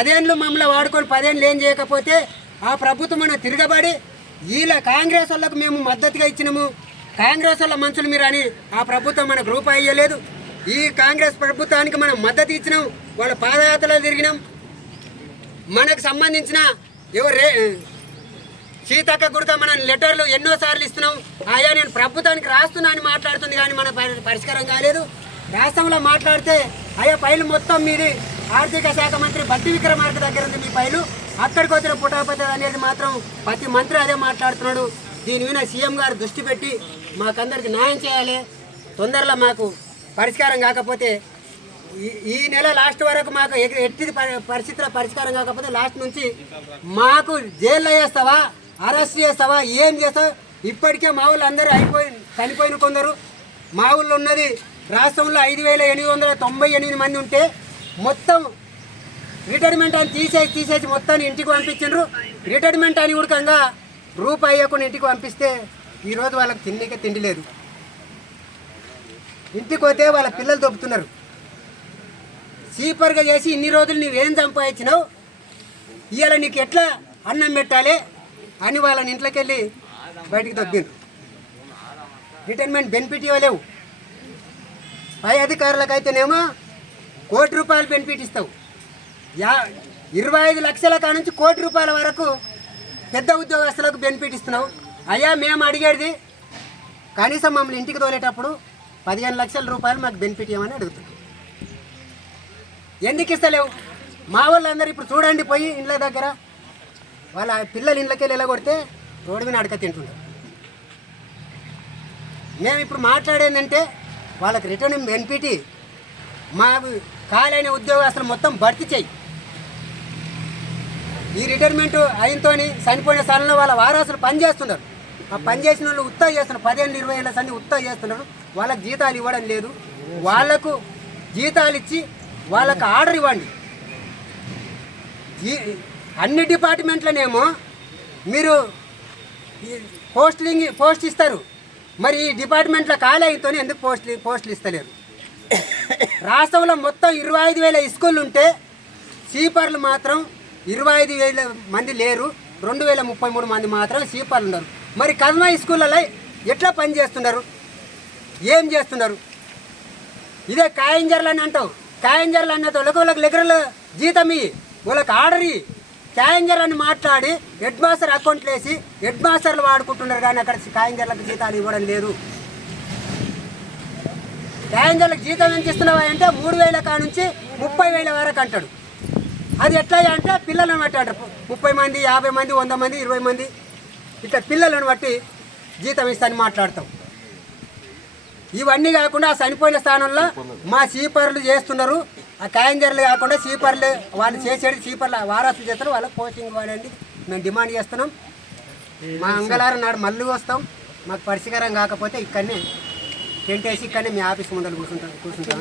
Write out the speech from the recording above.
పదేళ్ళు మమ్మల్ని వాడుకొని పదేళ్ళు ఏం చేయకపోతే ఆ ప్రభుత్వం తిరగబడి వీళ్ళ కాంగ్రెస్ వాళ్ళకు మేము మద్దతుగా ఇచ్చినాము. కాంగ్రెస్ వాళ్ళ మనుషులు మీరు అని ఆ ప్రభుత్వం మనకు రూపాయి ఇవ్వలేదు ఈ కాంగ్రెస్ ప్రభుత్వానికి మనం మద్దతు ఇచ్చినాం. వాళ్ళ పాదయాత్రలో తిరిగినాం. మనకు సంబంధించిన ఎవరు సీతక్క గుడక మనం లెటర్లు ఎన్నోసార్లు ఇస్తున్నాం. ఆయా నేను ప్రభుత్వానికి రాస్తున్నా అని మాట్లాడుతుంది కానీ మన పరిష్కారం కాలేదు. రాష్ట్రంలో మాట్లాడితే అయ్యా ఫైల్ మొత్తం మీది. ఆర్థిక శాఖ మంత్రి బట్టి విక్రమార్క దగ్గర ఉంది మీ ఫైలు. అక్కడికి వచ్చిన పుటాపతి అనేది మాత్రం ప్రతి మంత్రి అదే మాట్లాడుతున్నాడు. దీని మీద సీఎం గారు దృష్టి పెట్టి మాకందరికి న్యాయం చేయాలి. తొందరలో మాకు పరిష్కారం కాకపోతే ఈ- ఈ నెల లాస్ట్ వరకు మాకు ఎట్టి పరిస్థితుల పరిష్కారం కాకపోతే లాస్ట్ నుంచి మాకు జైల్లో వేస్తావా? అరెస్ట్ చేస్తావా? ఏం చేస్తావు? ఇప్పటికే మా వాళ్ళు అందరూ అయిపోయి చనిపోయిన కొందరు. మా ఊళ్ళో ఉన్నది రాష్ట్రంలో ఐదు వేల ఎనిమిది వందల తొంభై ఎనిమిది మంది ఉంటే మొత్తం రిటైర్మెంట్ అని తీసేసి తీసేసి మొత్తాన్ని ఇంటికి పంపించిండ్రు. రిటైర్మెంట్ అని ఉడకంగా రూపాయి అయ్యకుండా ఇంటికి పంపిస్తే ఈరోజు వాళ్ళకి తిండికే తిండి లేదు. ఇంటికి పోతే వాళ్ళ పిల్లలు దొబ్బుతున్నారు. సీపర్గా చేసి ఇన్ని రోజులు నువ్వేం సంపాదించినావు? ఇవాళ నీకు ఎట్లా అన్నం పెట్టాలి? అని వాళ్ళని ఇంట్లోకి వెళ్ళి బయటికి దొబ్బిండ్రు. Retirement benefit ఇవ్వలేవు. పై అధికారులకైతేనేమో కోటి రూపాయలు బెనిఫిట్ ఇస్తావు. యా ఇరవై ఐదు లక్షల కాడ నుంచి కోటి రూపాయల వరకు పెద్ద ఉద్యోగస్తులకు బెనిఫిట్ ఇస్తున్నావు. అయ్యా మేము అడిగేది కనీసం మమ్మల్ని ఇంటికి తోలేటప్పుడు పదిహేను లక్షల రూపాయలు మాకు బెనిఫిట్ ఇవ్వమని అడుగుతున్నాం. ఎందుకు ఇస్తలేవు? మా వాళ్ళందరూ ఇప్పుడు చూడండి పోయి ఇండ్ల దగ్గర వాళ్ళ పిల్లలు ఇండ్లకి వెళ్ళి కొడితే రోడ్డు మీద అడక తింటున్నారు మేము ఇప్పుడు మాట్లాడేందంటే వాళ్ళకి రిటర్న్ బెనిఫిట్ మా ఖాళైన ఉద్యోగస్తులు మొత్తం భర్తీ చేయి. ఈ రిటైర్మెంట్ అయినతో చనిపోయిన స్థలంలో వాళ్ళ వారసులు పనిచేస్తున్నారు ఆ పని చేసిన వాళ్ళు ఉత్తా చేస్తున్నారు. పదిహేను ఇరవై ఏళ్ళ సంది ఉత్తా చేస్తున్నారు. వాళ్ళకి జీతాలు ఇవ్వడం లేదు. వాళ్ళకు జీతాలు ఇచ్చి వాళ్ళకు ఆర్డర్ ఇవ్వండి. ఈ అన్ని డిపార్ట్మెంట్లనేమో మీరు పోస్టింగ్ పోస్ట్ ఇస్తారు. మరి ఈ డిపార్ట్మెంట్లో ఖాళీ అయితేనే ఎందుకు పోస్ట్ పోస్టులు ఇస్తలేరు? రాష్ట్రంలో మొత్తం ఇరవై ఐదు వేల స్కూళ్ళు ఉంటే సీపర్లు మాత్రం ఇరవై ఐదు వేల మంది లేరు రెండు వేల ముప్పై మూడు మంది మాత్రం సీపర్లు ఉన్నారు. మరి కదమా స్కూళ్ళలో ఎట్లా పని చేస్తున్నారు? ఏం చేస్తున్నారు? ఇదే కాయంజర్లు అని అంటావు. కాయంజర్లు అన్న వాళ్ళకి వాళ్ళకి లెగరల జీతం ఇయ్యి. వాళ్ళకి ఆర్డర్ ఇయ్యి. కాయంజర్ అని మాట్లాడి హెడ్ మాస్టర్ అకౌంట్లు వేసి హెడ్ మాస్టర్లు వాడుకుంటున్నారు కానీ అక్కడ కాయంజర్లకు జీతాలు ఇవ్వడం లేదు. కాయంజర్లకు జీతం ఎంత ఇస్తున్నావా అంటే మూడు వేల కాడ నుంచి ముప్పై వేల వరకు అంటాడు. అది ఎట్లా అంటే పిల్లలను బట్టి అంటారు ముప్పై మంది యాభై మంది వంద మంది ఇరవై మంది. ఇట్లా పిల్లలను బట్టి జీతం ఇస్తాను మాట్లాడతాం. ఇవన్నీ కాకుండా ఆ చనిపోయిన స్థానంలో మా సీపర్లు చేస్తున్నారు. ఆ క్యాంజర్లు కాకుండా సీపర్లు వాళ్ళు చేసేది సీపర్లు వారసులు చేస్తారు. వాళ్ళకి పోస్టింగ్ ఇవ్వాలని మేము డిమాండ్ చేస్తున్నాం. మా అంగళారం నాడు మళ్ళీ వస్తాం. మాకు పరిష్కారం కాకపోతే ఇక్కడనే టెంట్ వేసి ఇక్కడనే మీ ఆఫీస్ ముందర కూర్చుంటాం కూర్చుంటాం